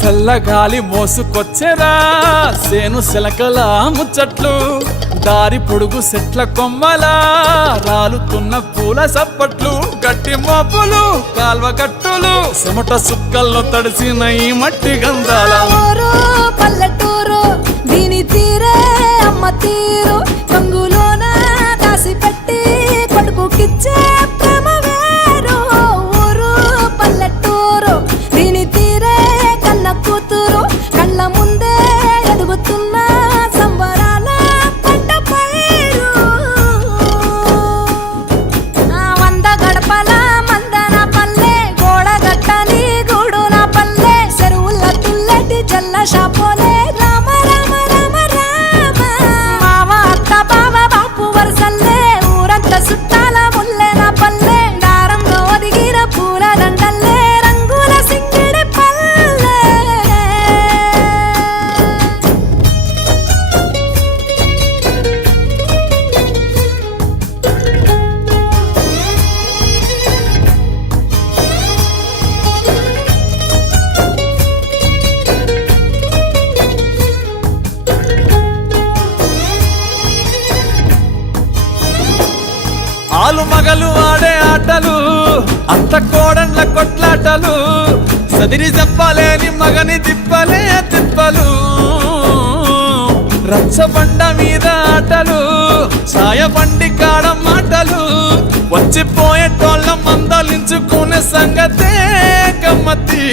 చల్లగాలి మోసుకొచ్చెరా సేను శిలకల ముచ్చట్లు దారి పొడుగు చెట్ల కొమ్మలా రాలుతున్న పూల సప్పట్లు గట్టి మోపులు కాల్వ గట్టులు చెమట సుక్కల్లో తడిసిన ఈ మట్టి గంధాల ఊరు పల్లెటూరు దీని తీరే అమ్మ తీరు కంగులోన దాసి పెట్టి కొడుకుకిచ్చే ప్రేమ వేరు ఊరు పల్లెటూరు దీని తీరే కన్న కూతురు కళ్ళ ముందే ఎదుగుతున్న సంబరాల పంట పైరు వంద గడపల మందన పల్లె గోడ గట్టని గూడు నా పల్లె చెరువుల తుల్లటి జల్ల షాపోలే రామ రామ రామ రామ మామ అత్త బావ బాపు వరసల్లే ఊరంత సుట్టాల ముల్లె నా పల్లె దారంలో ఒదిగిన పూల దండల్లే రంగుల సింగిడి పల్లె ఆలు మగలు ఆడే ఆటలు అంత కోడండ్ల కొట్లాటలు సదిరి చెప్పలేని మగని తిప్పలే తిప్పలు రచ్చబండ మీద ఆటలు ఛాయబండి కాడ మాటలు వచ్చిపోయేటోళ్ళ మందలించుకునే సంగతే గమ్మతి